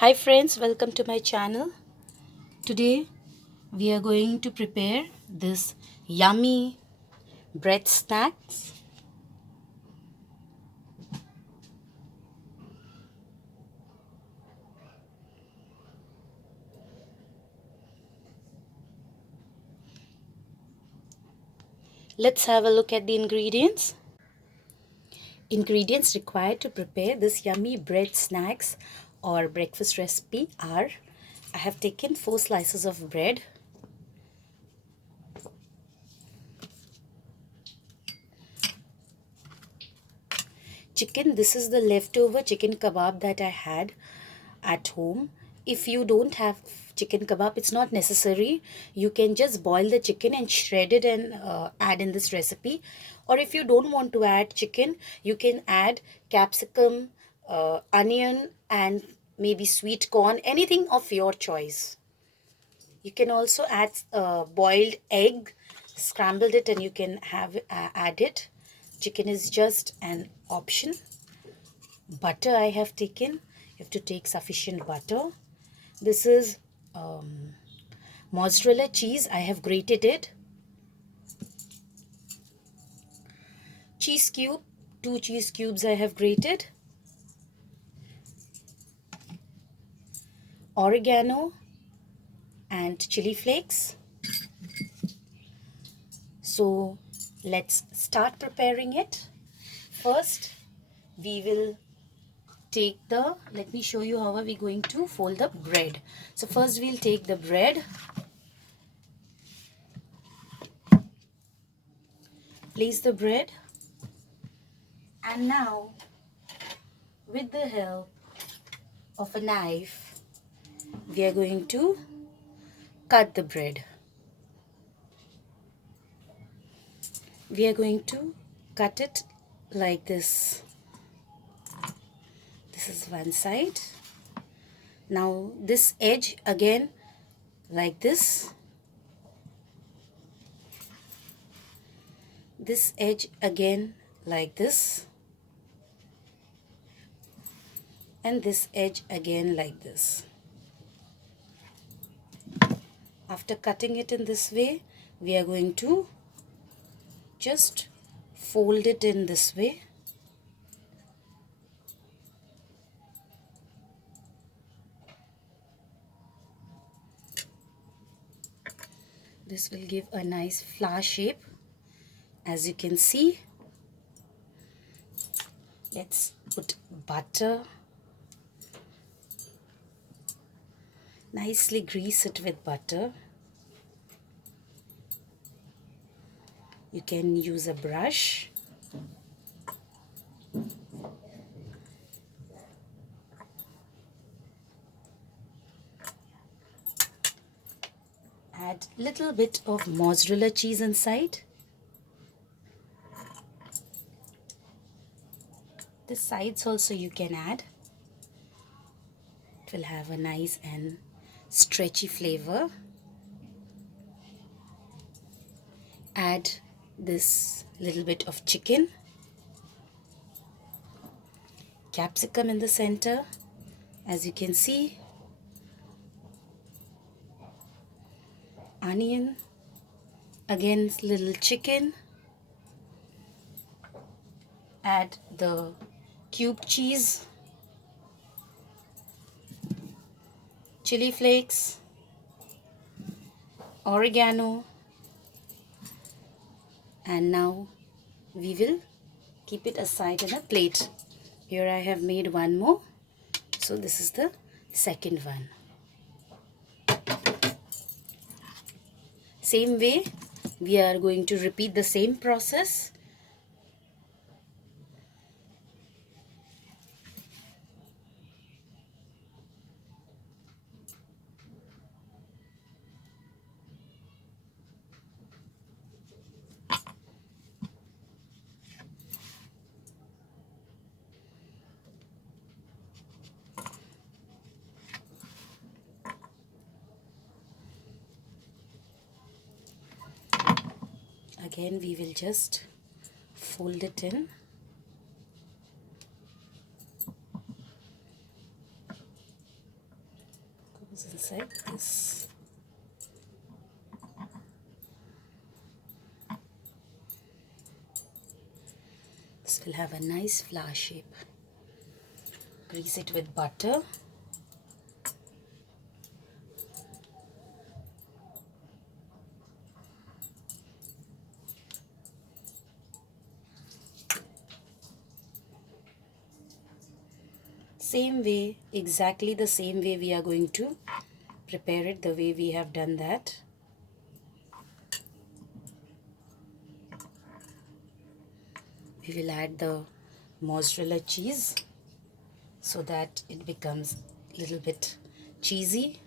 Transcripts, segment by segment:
Hi friends, welcome to my channel. Today we are going to prepare this yummy bread snacks. Let's have a look at the ingredients. Ingredients required to prepare this yummy bread snacks or breakfast recipe are: I have taken 4 slices of bread, chicken. This is the leftover chicken kebab that I had at home. If you don't have chicken kebab, it's not necessary. You can just boil the chicken and shred it and add in this recipe. Or if you don't want to add chicken, you can add capsicum, onion, and maybe sweet corn, anything of your choice. You can also add boiled egg, scrambled it, and you can have add it. Chicken is just an option. Butter I have taken. You have to take sufficient butter. This is mozzarella cheese. I have grated it. Cheese cube. 2 cheese cubes I have grated. Oregano and chili flakes. So let's start preparing it. First we will take the, let me show you how are we going to fold the bread. So first we'll take the bread, place the bread, and now with the help of a knife we are going to cut the bread. We are going to cut it like this. This is one side. Now this edge again like this. This edge again like this. And this edge again like this. After cutting it in this way, we are going to just fold it in this way. This will give a nice flower shape, as you can see. Let's put butter. Nicely grease it with butter. You can use a brush. Add little bit of mozzarella cheese inside. The sides also you can add. It will have a nice and stretchy flavor. Add this little bit of chicken, capsicum in the center, as you can see, onion, again little chicken, add the cube cheese, chili flakes, oregano, and now we will keep it aside in a plate. Here I have made one more, so this is the second one. Same way we are going to repeat the same process. Again we will just fold it in. goes inside this. This will have a nice flower shape. Grease it with butter. Same way, exactly the same way we are going to prepare it, the way we have done that. We will add the mozzarella cheese so that it becomes a little bit cheesy.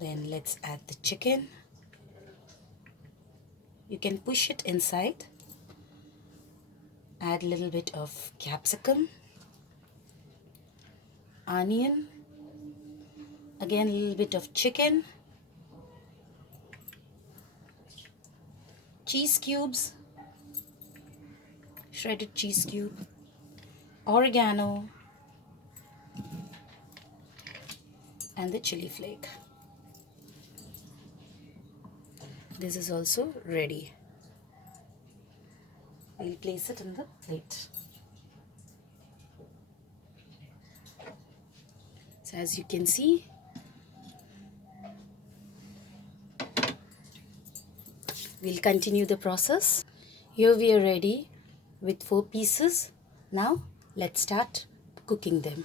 Then let's add the chicken. You can push it inside. Add a little bit of capsicum, onion, again a little bit of chicken, cheese cubes, shredded cheese cube, oregano, and the chili flake. This is also ready. We'll place it in the plate. So as you can see, we'll continue the process. Here we are ready with 4 pieces. Now let's start cooking them.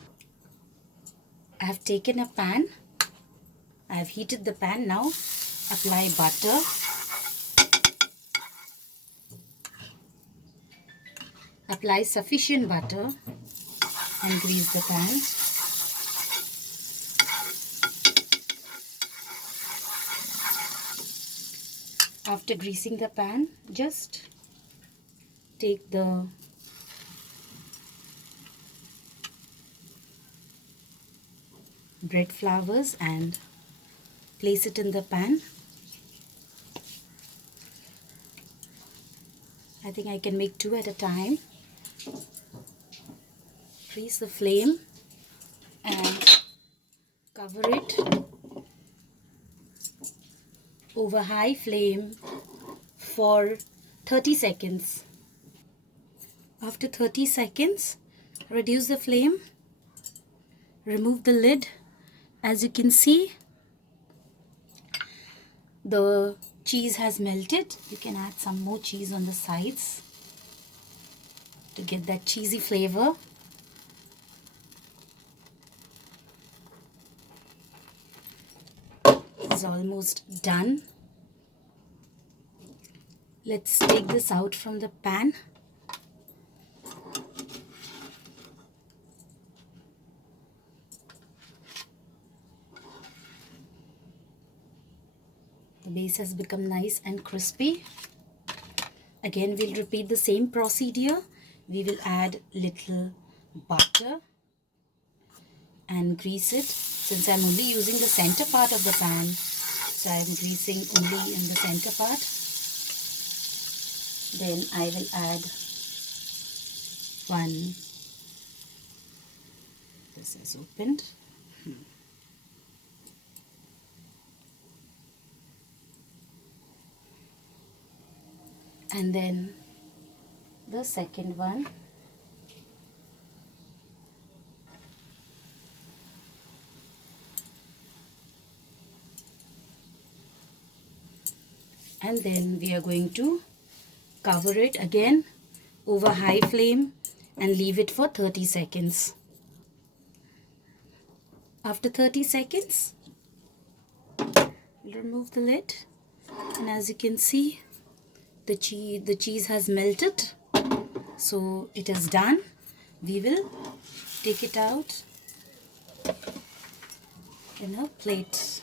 I have taken a pan. I have heated the pan. Now apply butter. Apply sufficient butter and grease the pan. After greasing the pan, just take the bread flours and place it in the pan. I think I can make 2 at a time. Increase the flame and cover it over high flame for 30 seconds. After 30 seconds, reduce the flame, remove the lid. As you can see, the cheese has melted. You can add some more cheese on the sides to get that cheesy flavor. It's almost done. Let's take this out from the pan. The base has become nice and crispy. Again, we'll repeat the same procedure. We will add little butter and grease it. Since I'm only using the center part of the pan, so I'm greasing only in the center part. Then I will add one. This is opened. And then the second one. And then we are going to cover it again over high flame and leave it for 30 seconds. After 30 seconds, we'll remove the lid, and as you can see, the cheese has melted, so it is done. We will take it out in a plate.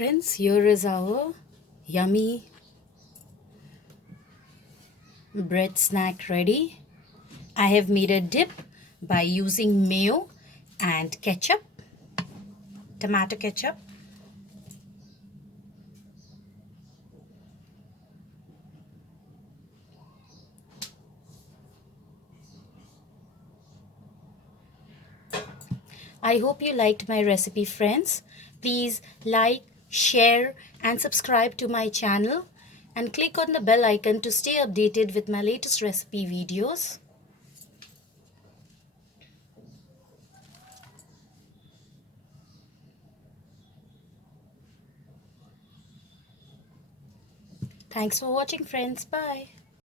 Friends, here is our yummy bread snack ready. I have made a dip by using mayo and ketchup, tomato ketchup. I hope you liked my recipe, friends. Please like, share and subscribe to my channel and click on the bell icon to stay updated with my latest recipe videos. Thanks for watching, friends. Bye.